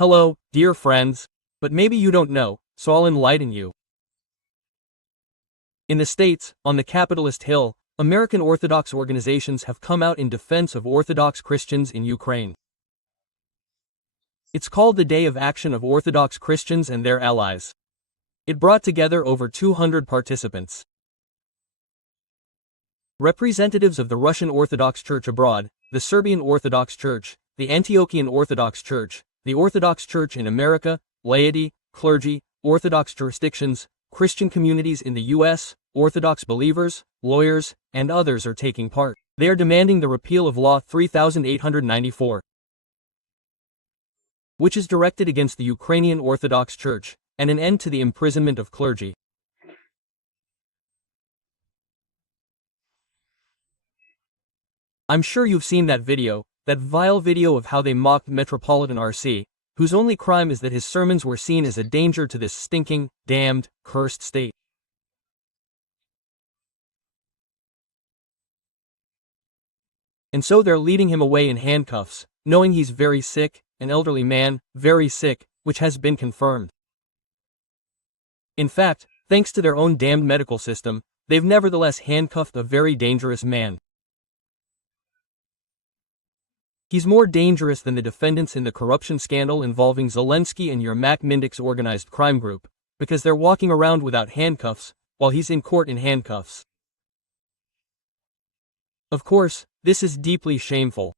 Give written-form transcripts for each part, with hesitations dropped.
Hello, dear friends. But maybe you don't know, so I'll enlighten you. In the States, on the capitalist hill, American Orthodox organizations have come out in defense of Orthodox Christians in Ukraine. It's called the Day of Action of Orthodox Christians and their allies. It brought together over 200 participants. Representatives of the Russian Orthodox Church abroad, the Serbian Orthodox Church, the Antiochian Orthodox Church, the Orthodox Church in America, laity, clergy, Orthodox jurisdictions, Christian communities in the U.S., Orthodox believers, lawyers, and others are taking part. They are demanding the repeal of Law 3894, which is directed against the Ukrainian Orthodox Church, and an end to the imprisonment of clergy. I'm sure you've seen that video, that vile video of how they mocked Metropolitan RC, whose only crime is that his sermons were seen as a danger to this stinking, damned, cursed state. And so they're leading him away in handcuffs, knowing he's very sick, an elderly man, very sick, which has been confirmed. In fact, thanks to their own damned medical system, they've nevertheless handcuffed a very dangerous man. He's more dangerous than the defendants in the corruption scandal involving Zelensky and Yermak Mindik's organized crime group, because they're walking around without handcuffs, while he's in court in handcuffs. Of course, this is deeply shameful.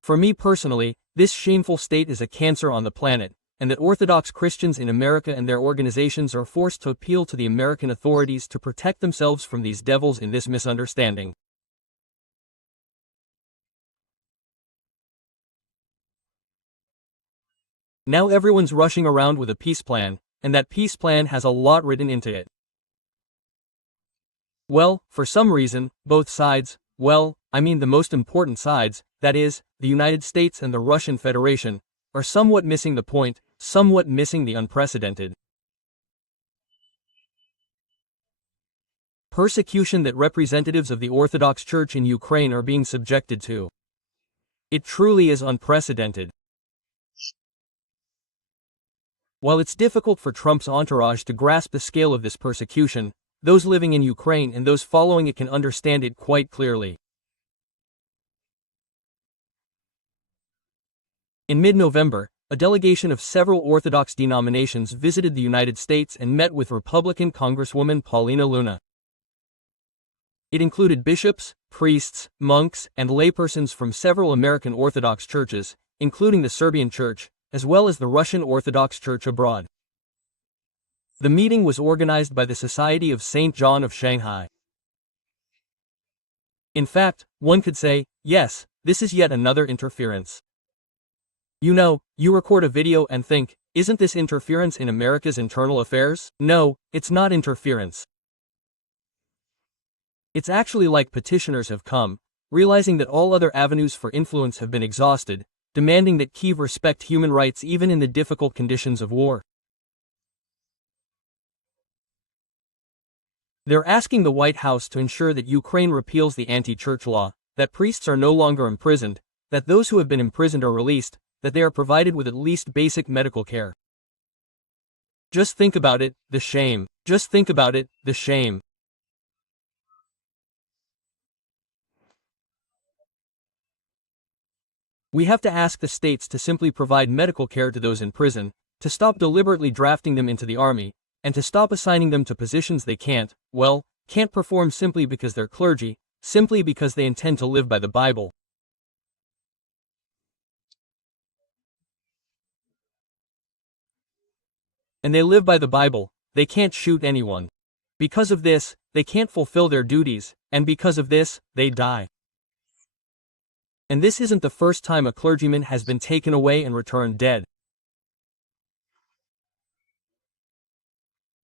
For me personally, this shameful state is a cancer on the planet, and that Orthodox Christians in America and their organizations are forced to appeal to the American authorities to protect themselves from these devils in this misunderstanding. Now everyone's rushing around with a peace plan, and that peace plan has a lot written into it. Well, for some reason, both sides, well, I mean the most important sides, that is, the United States and the Russian Federation, are somewhat missing the point, somewhat missing the unprecedented persecution that representatives of the Orthodox Church in Ukraine are being subjected to. It truly is unprecedented. While it's difficult for Trump's entourage to grasp the scale of this persecution, those living in Ukraine and those following it can understand it quite clearly. In mid-November, a delegation of several Orthodox denominations visited the United States and met with Republican Congresswoman Paulina Luna. It included bishops, priests, monks, and laypersons from several American Orthodox churches, including the Serbian Church, as well as the Russian Orthodox Church abroad. The meeting was organized by the Society of St. John of Shanghai. In fact, one could say, yes, this is yet another interference. You know, you record a video and think, isn't this interference in America's internal affairs? No, it's not interference. It's actually like petitioners have come, realizing that all other avenues for influence have been exhausted, demanding that Kyiv respect human rights even in the difficult conditions of war. They're asking the White House to ensure that Ukraine repeals the anti-church law, that priests are no longer imprisoned, that those who have been imprisoned are released, that they are provided with at least basic medical care. Just think about it, the shame. Just think about it, the shame. We have to ask the states to simply provide medical care to those in prison, to stop deliberately drafting them into the army, and to stop assigning them to positions they can't perform simply because they're clergy, simply because they intend to live by the Bible. And they live by the Bible, they can't shoot anyone. Because of this, they can't fulfill their duties, and because of this, they die. And this isn't the first time a clergyman has been taken away and returned dead.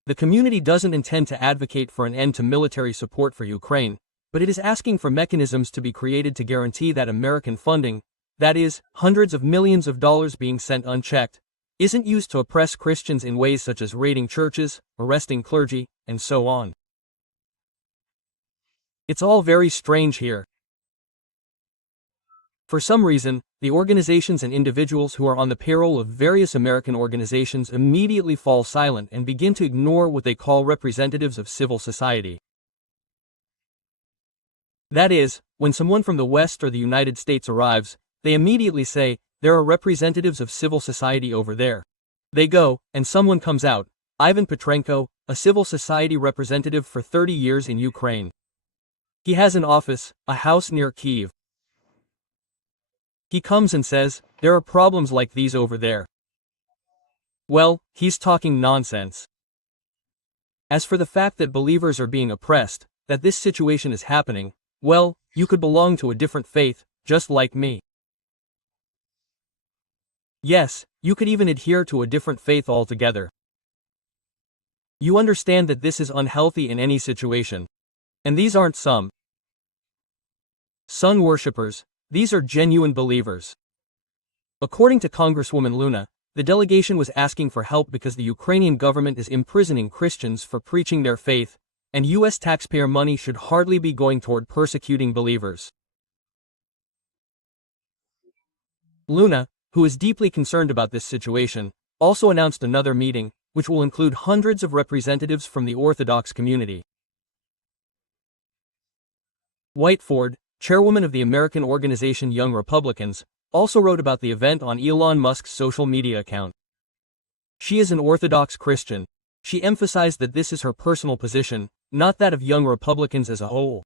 The community doesn't intend to advocate for an end to military support for Ukraine, but it is asking for mechanisms to be created to guarantee that American funding, that is, hundreds of millions of dollars being sent unchecked, isn't used to oppress Christians in ways such as raiding churches, arresting clergy, and so on. It's all very strange here. For some reason, the organizations and individuals who are on the payroll of various American organizations immediately fall silent and begin to ignore what they call representatives of civil society. That is, when someone from the West or the United States arrives, they immediately say, "There are representatives of civil society over there." They go, and someone comes out, Ivan Petrenko, a civil society representative for 30 years in Ukraine. He has an office, a house near Kyiv. He comes and says, "There are problems like these over there." Well, he's talking nonsense. As for the fact that believers are being oppressed, that this situation is happening, well, you could belong to a different faith, just like me. Yes, you could even adhere to a different faith altogether. You understand that this is unhealthy in any situation. And these aren't some sun worshippers, these are genuine believers. According to Congresswoman Luna, the delegation was asking for help because the Ukrainian government is imprisoning Christians for preaching their faith, and U.S. taxpayer money should hardly be going toward persecuting believers. Luna, who is deeply concerned about this situation, also announced another meeting, which will include hundreds of representatives from the Orthodox community. Whiteford, chairwoman of the American organization Young Republicans, also wrote about the event on Elon Musk's social media account. She is an Orthodox Christian. She emphasized that this is her personal position, not that of Young Republicans as a whole.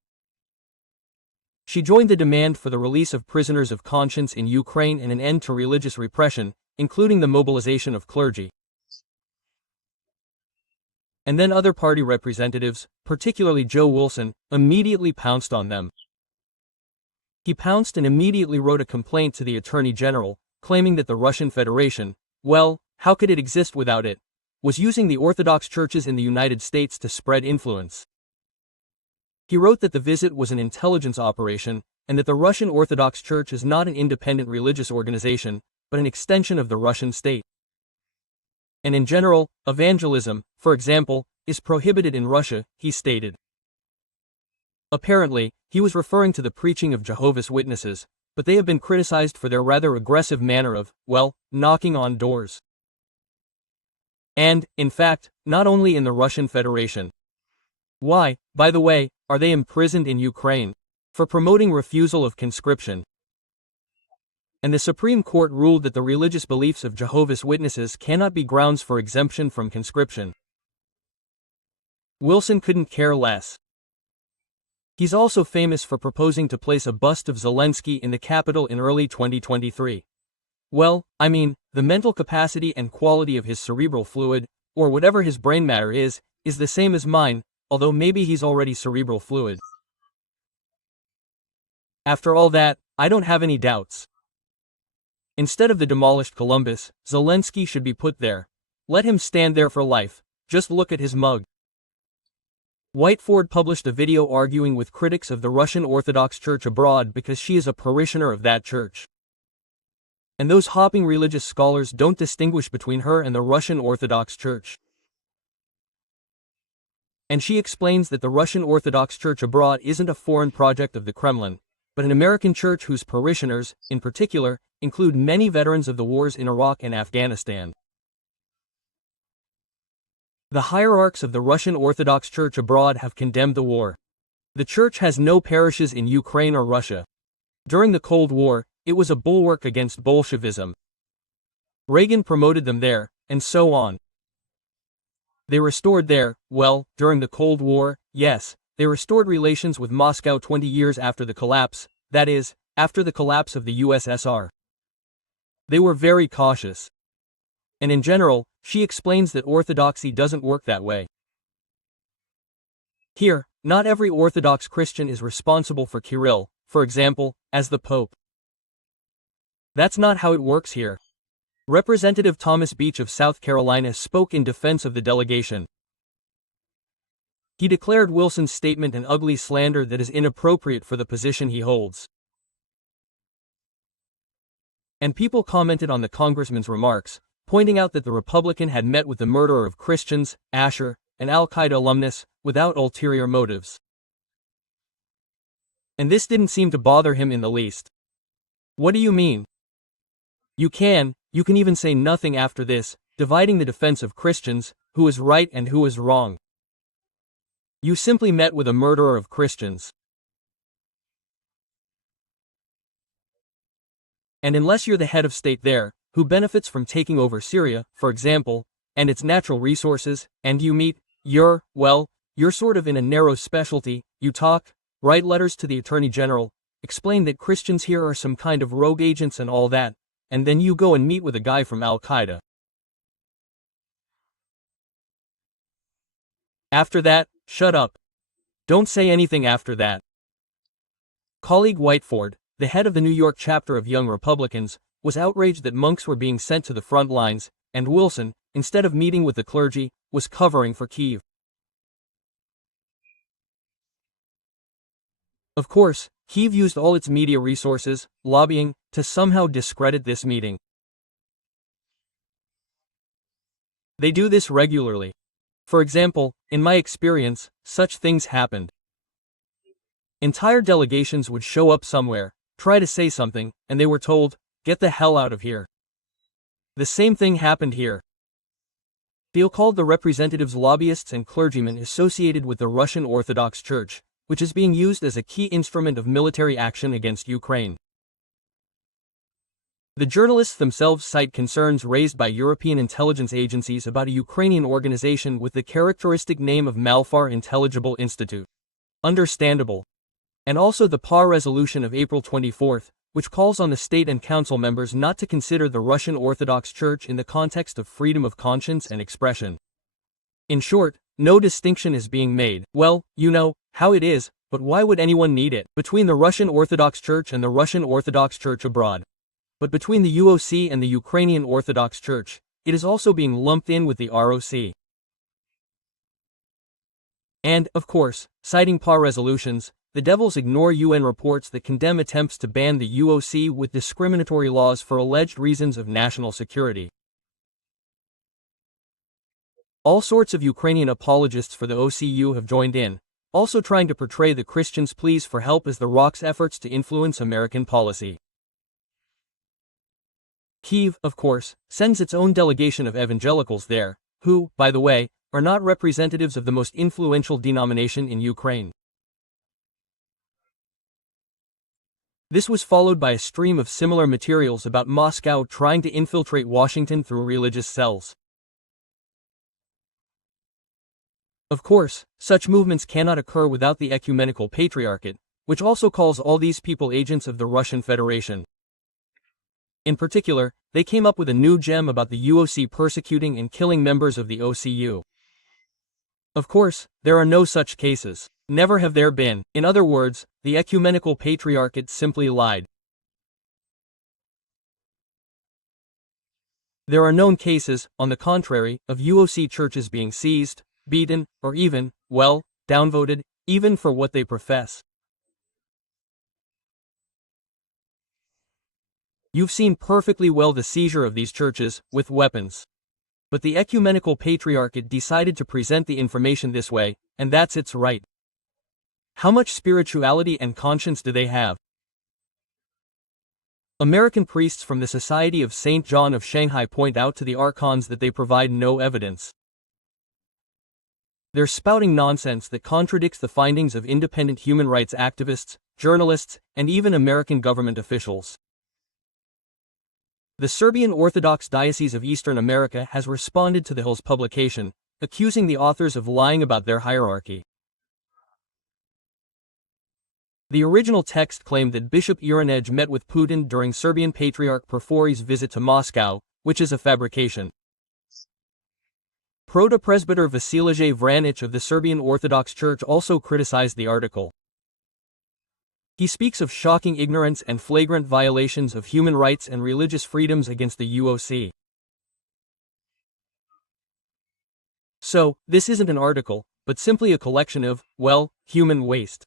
She joined the demand for the release of prisoners of conscience in Ukraine and an end to religious repression, including the mobilization of clergy. And then other party representatives, particularly Joe Wilson, immediately pounced on them. He pounced and immediately wrote a complaint to the Attorney General, claiming that the Russian Federation, well, how could it exist without it, was using the Orthodox churches in the United States to spread influence. He wrote that the visit was an intelligence operation, and that the Russian Orthodox Church is not an independent religious organization, but an extension of the Russian state. And in general, evangelism, for example, is prohibited in Russia, he stated. Apparently, he was referring to the preaching of Jehovah's Witnesses, but they have been criticized for their rather aggressive manner of, well, knocking on doors. And, in fact, not only in the Russian Federation. Why, by the way, are they imprisoned in Ukraine? For promoting refusal of conscription. And the Supreme Court ruled that the religious beliefs of Jehovah's Witnesses cannot be grounds for exemption from conscription. Wilson couldn't care less. He's also famous for proposing to place a bust of Zelensky in the Capitol in early 2023. Well, I mean, the mental capacity and quality of his cerebral fluid, or whatever his brain matter is the same as mine, although maybe he's already cerebral fluid. After all that, I don't have any doubts. Instead of the demolished Columbus, Zelensky should be put there. Let him stand there for life. Just look at his mug. Whiteford published a video arguing with critics of the Russian Orthodox Church abroad because she is a parishioner of that church. And those hopping religious scholars don't distinguish between her and the Russian Orthodox Church. And she explains that the Russian Orthodox Church abroad isn't a foreign project of the Kremlin, but an American church whose parishioners, in particular, include many veterans of the wars in Iraq and Afghanistan. The hierarchs of the Russian Orthodox Church abroad have condemned the war. The church has no parishes in Ukraine or Russia. During the Cold War, it was a bulwark against Bolshevism. Reagan promoted them there, and so on. They restored during the Cold War, yes, they restored relations with Moscow 20 years after the collapse, that is, after the collapse of the USSR. They were very cautious. And in general, she explains that orthodoxy doesn't work that way. Here, not every Orthodox Christian is responsible for Kirill, for example, as the Pope. That's not how it works here. Representative Thomas Beach of South Carolina spoke in defense of the delegation. He declared Wilson's statement an ugly slander that is inappropriate for the position he holds. And people commented on the congressman's remarks, pointing out that the Republican had met with the murderer of Christians, Asher, an Al-Qaeda alumnus, without ulterior motives. And this didn't seem to bother him in the least. What do you mean? You can even say nothing after this, dividing the defense of Christians, who is right and who is wrong. You simply met with a murderer of Christians. And unless you're the head of state there, who benefits from taking over Syria, for example, and its natural resources, and you meet, you're sort of in a narrow specialty, you talk, write letters to the Attorney General, explain that Christians here are some kind of rogue agents and all that, and then you go and meet with a guy from Al-Qaeda. After that, shut up. Don't say anything after that. Colleague Whiteford, the head of the New York chapter of Young Republicans, was outraged that monks were being sent to the front lines, and Wilson, instead of meeting with the clergy, was covering for Kyiv. Of course, Kyiv used all its media resources, lobbying, to somehow discredit this meeting. They do this regularly. For example, in my experience, such things happened. Entire delegations would show up somewhere, try to say something, and they were told, "Get the hell out of here." The same thing happened here. They'll call the representatives lobbyists and clergymen associated with the Russian Orthodox Church, which is being used as a key instrument of military action against Ukraine. The journalists themselves cite concerns raised by European intelligence agencies about a Ukrainian organization with the characteristic name of Malfar Intelligible Institute. Understandable. And also the PAR resolution of April 24, which calls on the state and council members not to consider the Russian Orthodox Church in the context of freedom of conscience and expression. In short, no distinction is being made. Well, you know how it is, but why would anyone need it? Between the Russian Orthodox Church and the Russian Orthodox Church abroad. But between the UOC and the Ukrainian Orthodox Church, it is also being lumped in with the ROC. And, of course, citing PAR resolutions, the devils ignore UN reports that condemn attempts to ban the UOC with discriminatory laws for alleged reasons of national security. All sorts of Ukrainian apologists for the OCU have joined in, also trying to portray the Christians' pleas for help as the ROC's efforts to influence American policy. Kyiv, of course, sends its own delegation of evangelicals there, who, by the way, are not representatives of the most influential denomination in Ukraine. This was followed by a stream of similar materials about Moscow trying to infiltrate Washington through religious cells. Of course, such movements cannot occur without the ecumenical patriarchate, which also calls all these people agents of the Russian Federation. In particular, they came up with a new gem about the UOC persecuting and killing members of the OCU. Of course, there are no such cases. Never have there been. In other words, the ecumenical patriarchate simply lied. There are known cases, on the contrary, of UOC churches being seized, beaten, or even, downvoted, even for what they profess. You've seen perfectly well the seizure of these churches, with weapons. But the ecumenical patriarchate decided to present the information this way, and that's its right. How much spirituality and conscience do they have? American priests from the Society of St. John of Shanghai point out to the archons that they provide no evidence. They're spouting nonsense that contradicts the findings of independent human rights activists, journalists, and even American government officials. The Serbian Orthodox Diocese of Eastern America has responded to the Hill's publication, accusing the authors of lying about their hierarchy. The original text claimed that Bishop Iranej met with Putin during Serbian Patriarch Porfiry's visit to Moscow, which is a fabrication. Proto-presbyter Vasilije Vranić of the Serbian Orthodox Church also criticized the article. He speaks of shocking ignorance and flagrant violations of human rights and religious freedoms against the UOC. So, this isn't an article, but simply a collection of, human waste.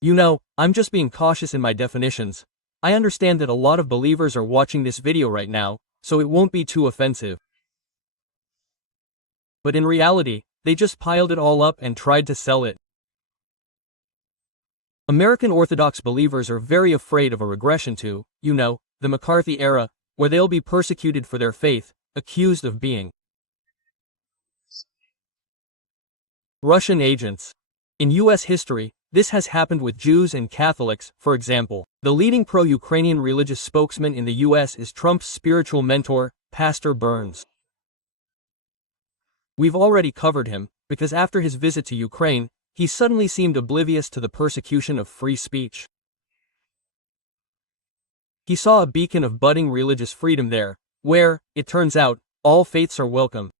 You know, I'm just being cautious in my definitions. I understand that a lot of believers are watching this video right now, so it won't be too offensive. But in reality, they just piled it all up and tried to sell it. American Orthodox believers are very afraid of a regression to, the McCarthy era, where they'll be persecuted for their faith, accused of being Russian agents. In U.S. history, this has happened with Jews and Catholics, for example. The leading pro-Ukrainian religious spokesman in the U.S. is Trump's spiritual mentor, Pastor Burns. We've already covered him, because after his visit to Ukraine, he suddenly seemed oblivious to the persecution of free speech. He saw a beacon of budding religious freedom there, where, it turns out, all faiths are welcome.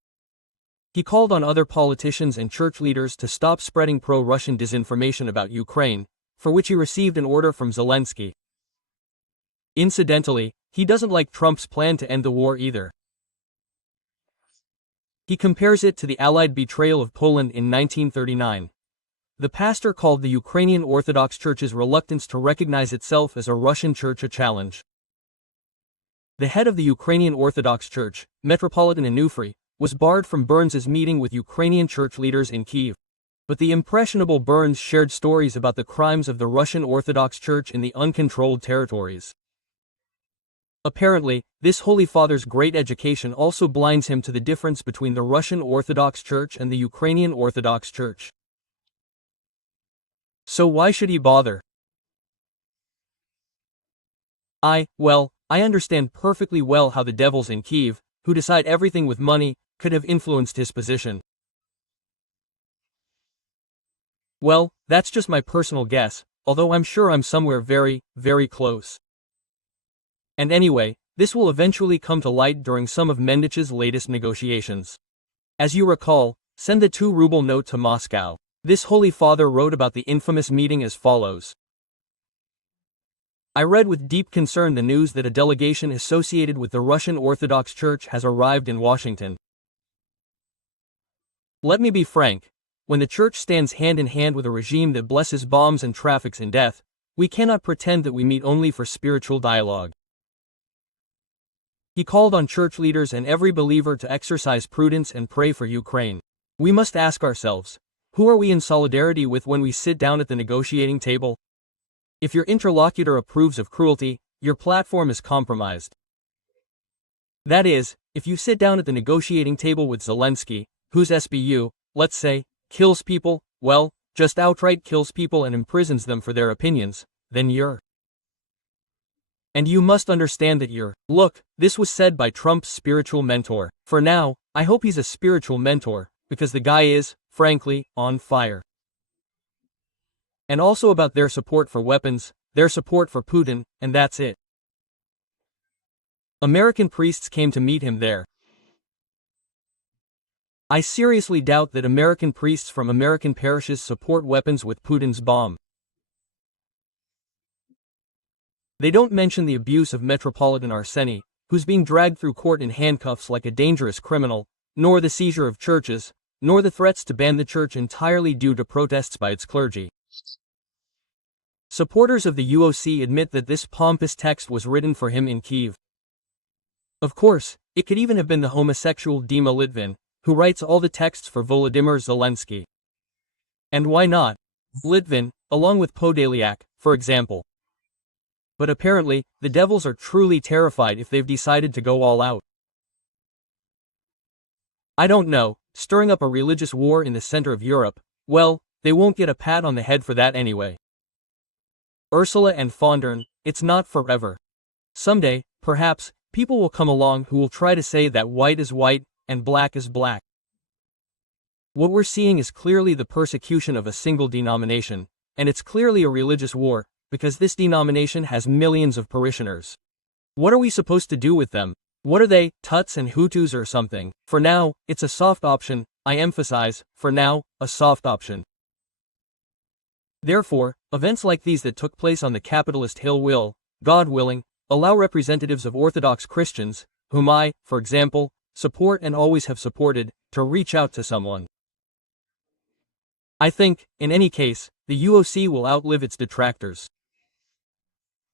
He called on other politicians and church leaders to stop spreading pro-Russian disinformation about Ukraine, for which he received an order from Zelensky. Incidentally, he doesn't like Trump's plan to end the war either. He compares it to the Allied betrayal of Poland in 1939. The pastor called the Ukrainian Orthodox Church's reluctance to recognize itself as a Russian church a challenge. The head of the Ukrainian Orthodox Church, Metropolitan Onufry, was barred from Burns's meeting with Ukrainian church leaders in Kyiv. But the impressionable Burns shared stories about the crimes of the Russian Orthodox Church in the uncontrolled territories. Apparently, this Holy Father's great education also blinds him to the difference between the Russian Orthodox Church and the Ukrainian Orthodox Church. So why should he bother? I understand perfectly well how the devils in Kyiv, who decide everything with money, could have influenced his position. Well, that's just my personal guess, although I'm sure I'm somewhere very, very close. And anyway, this will eventually come to light during some of Mendich's latest negotiations. As you recall, send the 2-ruble note to Moscow. This Holy Father wrote about the infamous meeting as follows. I read with deep concern the news that a delegation associated with the Russian Orthodox Church has arrived in Washington. Let me be frank, when the Church stands hand in hand with a regime that blesses bombs and traffics in death, we cannot pretend that we meet only for spiritual dialogue. He called on church leaders and every believer to exercise prudence and pray for Ukraine. We must ask ourselves, who are we in solidarity with when we sit down at the negotiating table? If your interlocutor approves of cruelty, your platform is compromised. That is, if you sit down at the negotiating table with Zelensky, whose SBU, let's say, kills people, just outright kills people and imprisons them for their opinions, then you're. And you must understand that you're. Look, this was said by Trump's spiritual mentor. For now, I hope he's a spiritual mentor, because the guy is, frankly, on fire. And also about their support for weapons, their support for Putin, and that's it. American priests came to meet him there. I seriously doubt that American priests from American parishes support weapons with Putin's bomb. They don't mention the abuse of Metropolitan Arseny, who's being dragged through court in handcuffs like a dangerous criminal, nor the seizure of churches, nor the threats to ban the church entirely due to protests by its clergy. Supporters of the UOC admit that this pompous text was written for him in Kyiv. Of course, it could even have been the homosexual Dima Litvin, who writes all the texts for Volodymyr Zelensky. And why not? Litvin, along with Podolyak, for example. But apparently, the devils are truly terrified if they've decided to go all out. I don't know, stirring up a religious war in the center of Europe, they won't get a pat on the head for that anyway. Ursula and Fondern, it's not forever. Someday, perhaps, people will come along who will try to say that white is white, and black is black. What we're seeing is clearly the persecution of a single denomination, and it's clearly a religious war, because this denomination has millions of parishioners. What are we supposed to do with them? What are they, Tuts and Hutus or something? For now, it's a soft option, I emphasize, for now, a soft option. Therefore, events like these that took place on the capitalist Hill will, God willing, allow representatives of Orthodox Christians, whom I, for example, support and always have supported, to reach out to someone. I think, in any case, the UOC will outlive its detractors.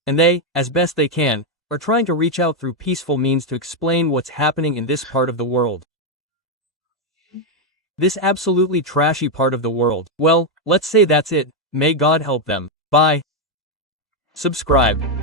And they, as best they can, are trying to reach out through peaceful means to explain what's happening in this part of the world. This absolutely trashy part of the world. Let's say that's it, may God help them. Bye. Subscribe.